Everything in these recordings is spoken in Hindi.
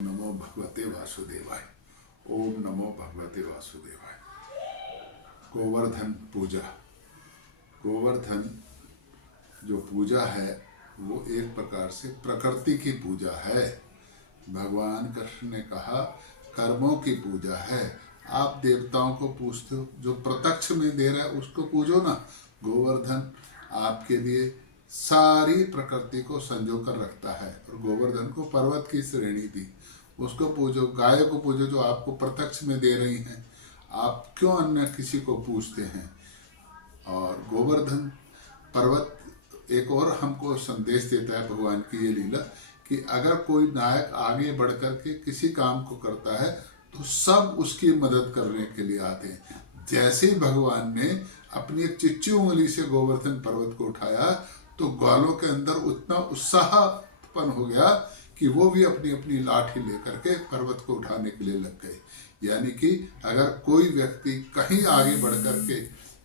नमो भगवते वासुदेवाय। ओम नमो भगवते वासुदेवाय। गोवर्धन पूजा। गोवर्धन जो पूजा है वो एक प्रकार से प्रकृति की पूजा है। भगवान कृष्ण ने कहा कर्मों की पूजा है। आप देवताओं को पूछते हो, जो प्रत्यक्ष में दे रहा है उसको पूजो ना। गोवर्धन आपके लिए सारी प्रकृति को संजो कर रखता है और गोवर्धन को पर्वत की श्रेणी दी, उसको पूजो। गाय को पूजो जो आपको प्रत्यक्ष में दे रही हैं। आप क्यों अन्य किसी को पूछते हैं? और गोवर्धन पर्वत एक और हमको संदेश देता है भगवान की ये लीला कि अगर कोई नायक आगे बढ़ कर के किसी काम को करता है तो सब उसकी मदद करने के लिए आते हैं। जैसे ही भगवान ने अपनी एक चिच्ची उंगली से गोवर्धन पर्वत को उठाया तो ग्वालों के अंदर उतना उत्साह उत्पन्न हो गया कि वो भी अपनी अपनी लाठी लेकर के पर्वत को उठाने के लिए लग गए। यानी कि अगर कोई व्यक्ति कहीं आगे बढ़ कर के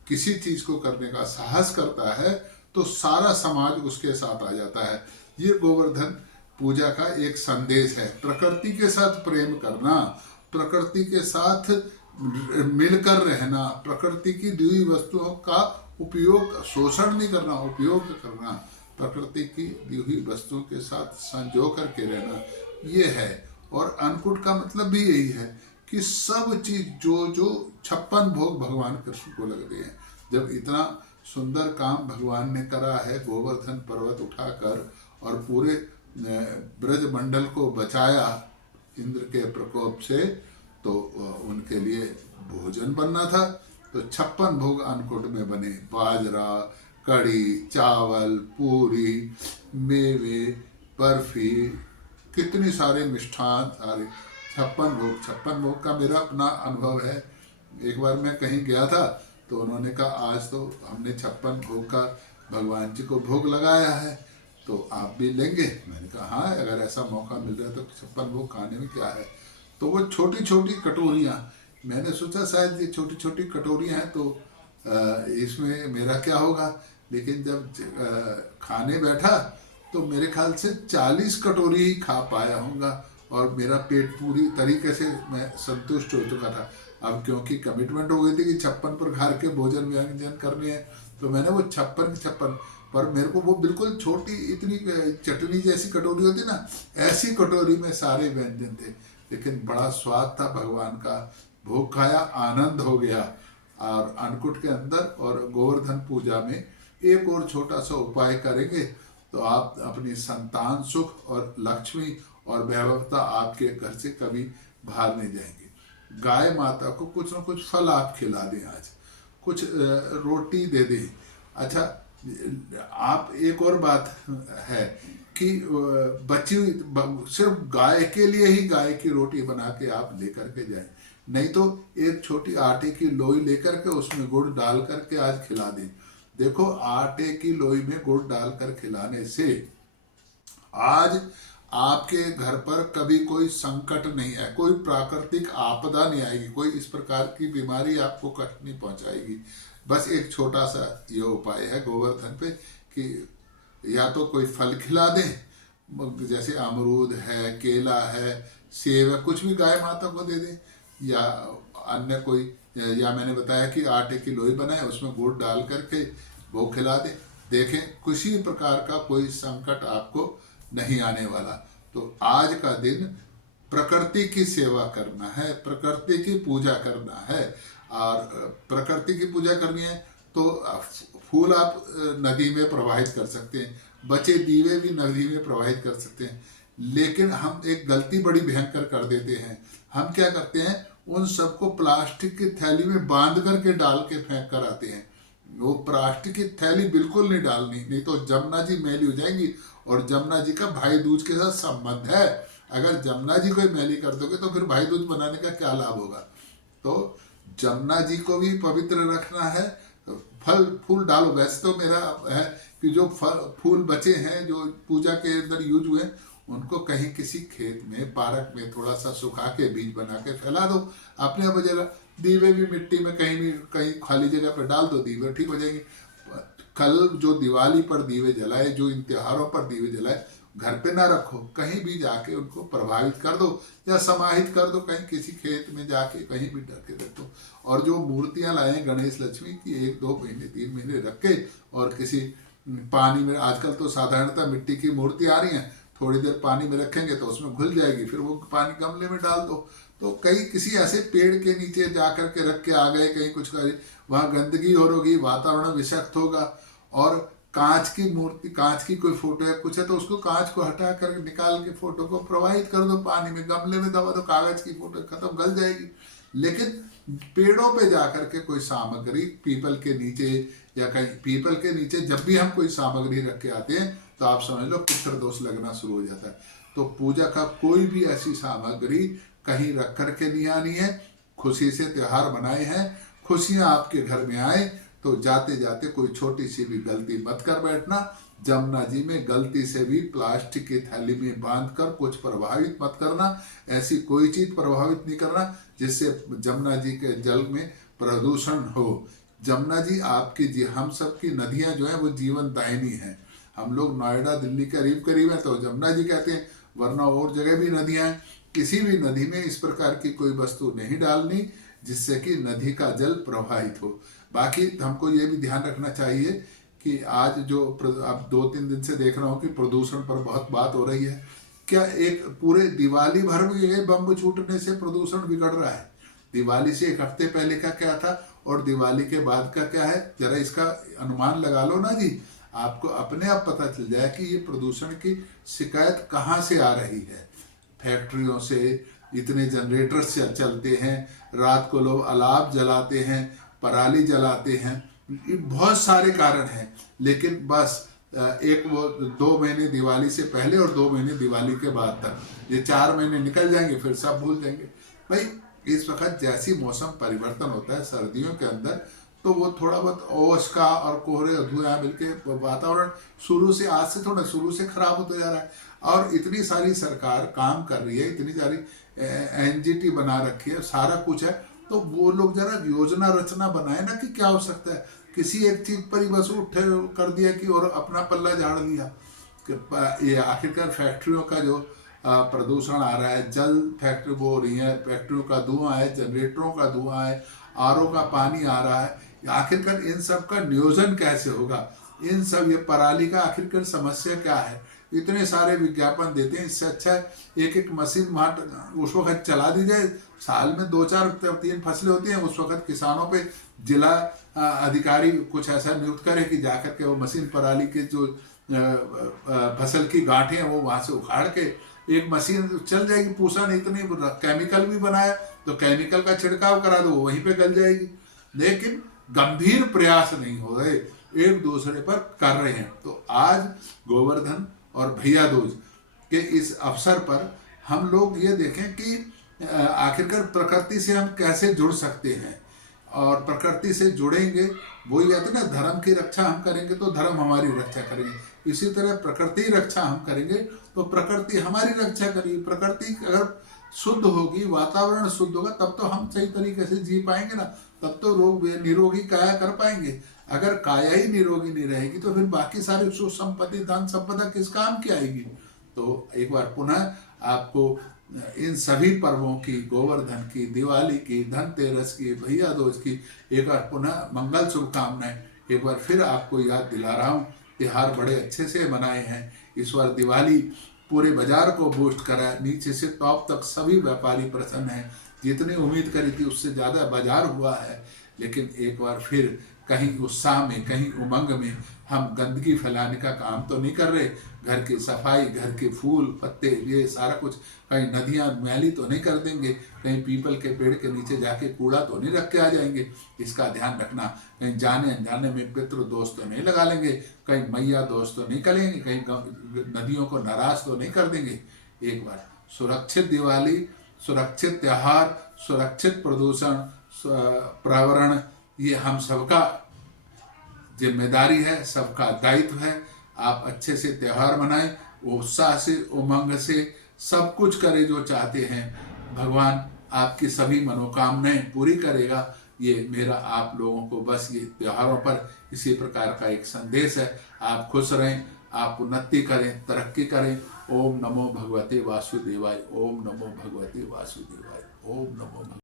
किसी चीज को करने का साहस करता है तो सारा समाज उसके साथ आ जाता है। ये गोवर्धन पूजा का एक संदेश है। प्रकृति के साथ प्रेम करना, प्रकृति के साथ मिलकर रहना, प्रकृति की दी हुई वस्तुओं का उपयोग, शोषण नहीं करना, उपयोग करना, प्रकृति की दी हुई वस्तुओं के साथ संजो करके रहना, ये है। और अन्नकूट का मतलब भी यही है कि सब चीज जो जो 56 भोग भगवान कृष्ण को लगते हैं। जब इतना सुंदर काम भगवान ने करा है, गोवर्धन पर्वत उठाकर और पूरे ब्रज मंडल को बचाया इंद्र के प्रकोप से, तो उनके लिए भोजन बनना था। तो 56 भोग अन्नकूट में बने। बाजरा, कड़ी, चावल, पूरी, मेवे, बर्फी, कितनी सारे मिष्ठान, सारे 56 भोग का मेरा अपना अनुभव है। एक बार मैं कहीं गया था तो उन्होंने कहा आज तो हमने 56 भोग का भगवान जी को भोग लगाया है, तो आप भी लेंगे? मैंने कहा हाँ, अगर ऐसा मौका मिल रहा है तो 56 भोग खाने में क्या है। तो वो छोटी छोटी कटोरियाँ, मैंने सोचा शायद ये छोटी छोटी कटोरियाँ हैं तो इसमें मेरा क्या होगा। लेकिन जब खाने बैठा तो मेरे ख्याल से 40 कटोरी ही खा पाया होऊंगा और मेरा पेट पूरी तरीके से मैं संतुष्ट हो चुका था। अब क्योंकि कमिटमेंट हो गई थी कि 56 प्रकार के भोजन व्यंजन करने हैं, तो मैंने वो 56 पर मेरे को वो बिल्कुल छोटी, इतनी चटनी जैसी कटोरी होती ना, ऐसी कटोरी में सारे व्यंजन थे। लेकिन बड़ा स्वाद था भगवान का। भोग खाया, आनंद हो गया। और अन्नकूट के अंदर और गोवर्धन पूजा में एक और छोटा सा उपाय करेंगे तो आप अपनी संतान सुख और लक्ष्मी और वैभवता आपके घर से कभी बाहर नहीं जाएंगे। गाय माता को कुछ ना कुछ फल आप खिला दें, आज कुछ रोटी दे दें। अच्छा, आप एक और बात है कि बची हुई सिर्फ गाय के लिए ही गाय की रोटी बना के आप लेकर के जाएं, नहीं तो एक छोटी आटे की लोई लेकर के उसमें गुड़ डाल करके आज खिला दें। देखो, आटे की लोई में गुड़ डालकर खिलाने से आज आपके घर पर कभी कोई संकट नहीं है, कोई प्राकृतिक आपदा नहीं आएगी, कोई इस प्रकार की बीमारी आपको कष्ट नहीं पहुंचाएगी। बस एक छोटा सा ये उपाय है गोवर्धन पे कि या तो कोई फल खिला दें, जैसे अमरूद है, केला है, सेब है, कुछ भी गाय माता को दे दें, या अन्य कोई, या मैंने बताया कि आटे की लोई बनाए उसमें गुड़ डाल करके वो खिला दें। देखें, किसी प्रकार का कोई संकट आपको नहीं आने वाला। तो आज का दिन प्रकृति की सेवा करना है, प्रकृति की पूजा करना है। और प्रकृति की पूजा करनी है तो फूल आप नदी में प्रवाहित कर सकते हैं, बचे दीवे भी नदी में प्रवाहित कर सकते हैं। लेकिन हम एक गलती बड़ी भयंकर कर देते हैं। हम क्या करते हैं, उन सबको प्लास्टिक की थैली में बांध करके डाल के फेंक कर आते हैं। वो प्लास्टिक की थैली बिल्कुल नहीं डालनी, नहीं तो जमुना जी मैली हो जाएंगी। और जमुना जी का भाई दूज के साथ संबंध है। अगर जमुना जी को मैली कर दोगे तो फिर भाई दूज मनाने का क्या लाभ होगा। तो जमुना जी को भी पवित्र रखना है। फल फूल डालो। वैसे तो मेरा है कि जो फूल बचे हैं जो पूजा के अंदर यूज हुए, उनको कहीं किसी खेत में, पार्क में थोड़ा सा सुखा के बीज बना के फैला दो अपने आप जगह। दीवे भी मिट्टी में कहीं भी, कहीं खाली जगह पर डाल दो, दीवे ठीक हो जाएंगे। कल जो दिवाली पर दीवे जलाए, जो इन त्योहारों पर दीवे जलाए, घर पे ना रखो, कहीं भी जाके उनको प्रभावित कर दो या समाहित कर दो, कहीं किसी खेत में जाके कहीं भी ढक के रख दो। और जो मूर्तियां लाए गणेश लक्ष्मी की 1-2 महीने 3 महीने रख के और किसी पानी में, आजकल तो साधारणतः मिट्टी की मूर्ति आ रही है, थोड़ी देर पानी में रखेंगे तो उसमें घुल जाएगी, फिर वो पानी गमले में डाल दो। तो कहीं किसी ऐसे पेड़ के नीचे जा कर के रख के आ गए, कहीं कुछ करे, वहाँ गंदगी हो होगी, वातावरण विषाक्त होगा। और कांच की मूर्ति, कांच की कोई फोटो है कुछ है तो उसको कांच को हटा कर निकाल के फोटो को प्रवाहित कर दो पानी में, गमले में दबा दो, कागज की फोटो खत्म, गल जाएगी। लेकिन पेड़ों पे जाकर के कोई सामग्री, पीपल के नीचे या कहीं, पीपल के नीचे जब भी हम कोई सामग्री रख के आते हैं तो आप समझ लो पितृ दोष लगना शुरू हो जाता है। तो पूजा का कोई भी ऐसी सामग्री कहीं रख कर के नहीं आनी है। खुशी से त्योहार बनाए हैं, खुशियां आपके घर में आए तो जाते जाते कोई छोटी सी भी गलती मत कर बैठना। जमुना जी में गलती से भी प्लास्टिक की थैली में बांध कर कुछ प्रभावित मत करना। ऐसी कोई चीज प्रभावित नहीं करना जिससे जमुना जी के जल में प्रदूषण हो। जमुना जी आपकी जी, हम सब की नदियां जो है वो जीवन दायिनी है। हम लोग नोएडा दिल्ली के करीब करीब है तो जमुना जी कहते हैं, वरना और जगह भी नदियां हैं। किसी भी नदी में इस प्रकार की कोई वस्तु नहीं डालनी जिससे कि नदी का जल प्रवाहित हो। बाकी हमको ये भी ध्यान रखना चाहिए कि आज जो अब 2-3 दिन से देख रहा हूँ कि प्रदूषण पर बहुत बात हो रही है। क्या एक पूरे दिवाली भर में ये बम छूटने से प्रदूषण बिगड़ रहा है? दिवाली से 1 हफ्ते पहले का क्या था और दिवाली के बाद का क्या है, जरा इसका अनुमान लगा लो ना जी। आपको अपने आप पता चल जाए कि ये प्रदूषण की शिकायत कहाँ से आ रही है। फैक्ट्रियों से, इतने जनरेटर से चलते हैं, रात को लोग अलाव जलाते हैं, पराली जलाते हैं, ये बहुत सारे कारण हैं। लेकिन बस एक वो 2 महीने दिवाली से पहले और 2 महीने दिवाली के बाद तक, ये 4 महीने निकल जाएंगे फिर सब भूल जाएंगे। भाई इस वक्त जैसी मौसम परिवर्तन होता है सर्दियों के अंदर, तो वो थोड़ा बहुत ओस का और कोहरे धुआं मिलके वातावरण शुरू से, आज से थोड़ा शुरू से खराब होता जा रहा है। और इतनी सारी सरकार काम कर रही है, इतनी सारी एनजीटी बना रखी है, सारा कुछ है, तो वो लोग जरा योजना रचना बनाए ना कि क्या हो सकता है। किसी एक चीज पर ही बस उठ कर दिया कि और अपना पल्ला झाड़ लिया। ये आखिरकार फैक्ट्रियों का जो प्रदूषण आ रहा है, जल फैक्ट्री वो हो रही है, फैक्ट्रियों का धुआं है, जनरेटरों का धुआं है, आरओ का पानी आ रहा है, आखिरकार इन सब का नियोजन कैसे होगा? इन सब, ये पराली का आखिरकार समस्या क्या है? इतने सारे विज्ञापन देते हैं, इससे अच्छा एक एक मशीन वहाँ उस वक्त चला दी जाए। साल में 2-4-3 फसलें होती हैं, उस वक्त किसानों पे जिला अधिकारी कुछ ऐसा नियुक्त करे कि जाकर के वो मशीन पराली के जो फसल की गांठें हैं वो वहाँ से उखाड़ के एक मशीन चल जाएगी। पूसा नहीं तो नहीं, केमिकल भी बनाया तो केमिकल का छिड़काव करा दो, वहीं पे गल जाएगी। लेकिन गंभीर प्रयास नहीं हो रहे, एक दूसरे पर कर रहे हैं। तो आज गोवर्धन और भैया दूज के इस अवसर पर हम लोग ये देखें कि आखिरकार प्रकृति से हम कैसे जुड़ सकते हैं, और प्रकृति से जुड़ेंगे, वही कहते हैं ना, धर्म की रक्षा हम करेंगे तो धर्म हमारी रक्षा करेंगे। इसी तरह प्रकृति रक्षा हम करेंगे तो प्रकृति हमारी रक्षा करेगी। प्रकृति अगर शुद्ध होगी, वातावरण शुद्ध होगा, तब तो हम सही तरीके से जी पाएंगे ना, तब तो रोग निरोगी काया कर पाएंगे। अगर काया ही निरोगी नहीं रहेगी तो फिर बाकी सारी सुख संपत्ति, धन संपदा किस काम की आएगी? तो एक बार पुनः आपको इन सभी पर्वों की, गोवर्धन की, दिवाली की, धनतेरस की, भैया दूज की एक बार पुनः मंगल शुभकामनाएं। एक बार फिर आपको याद दिला रहा हूँ, त्योहार बड़े अच्छे से मनाए हैं। इस बार दिवाली पूरे बाजार को बूस्ट करा, नीचे से टॉप तक सभी व्यापारी प्रसन्न हैं। जितनी उम्मीद करी थी उससे ज़्यादा बाजार हुआ है। लेकिन एक बार फिर कहीं उत्साह में, कहीं उमंग में हम गंदगी फैलाने का काम तो नहीं कर रहे। घर की सफाई, घर के फूल पत्ते, ये सारा कुछ, कहीं नदियाँ मैली तो नहीं कर देंगे, कहीं पीपल के पेड़ के नीचे जाके कूड़ा तो नहीं रख के आ जाएंगे। इसका ध्यान रखना। कहीं जाने अनजाने में पितृ दोष तो नहीं लगा लेंगे, कहीं मैया दोष तो नहीं करेंगे, कहीं नदियों को नाराज तो नहीं कर देंगे। एक बार सुरक्षित दिवाली, सुरक्षित त्यौहार, सुरक्षित प्रदूषण, पर्यावरण, ये हम सबका जिम्मेदारी है, सबका दायित्व है। आप अच्छे से त्यौहार मनाएं, उत्साह से, उमंग से, सब कुछ करें जो चाहते हैं। भगवान आपकी सभी मनोकामनाएं पूरी करेगा। ये मेरा आप लोगों को बस ये त्योहारों पर इसी प्रकार का एक संदेश है। आप खुश रहें, आप उन्नति करें, तरक्की करें, ओम नमो भगवते वासुदेवाय, ओम नमो भगवते वासुदेवाय, ओम नमो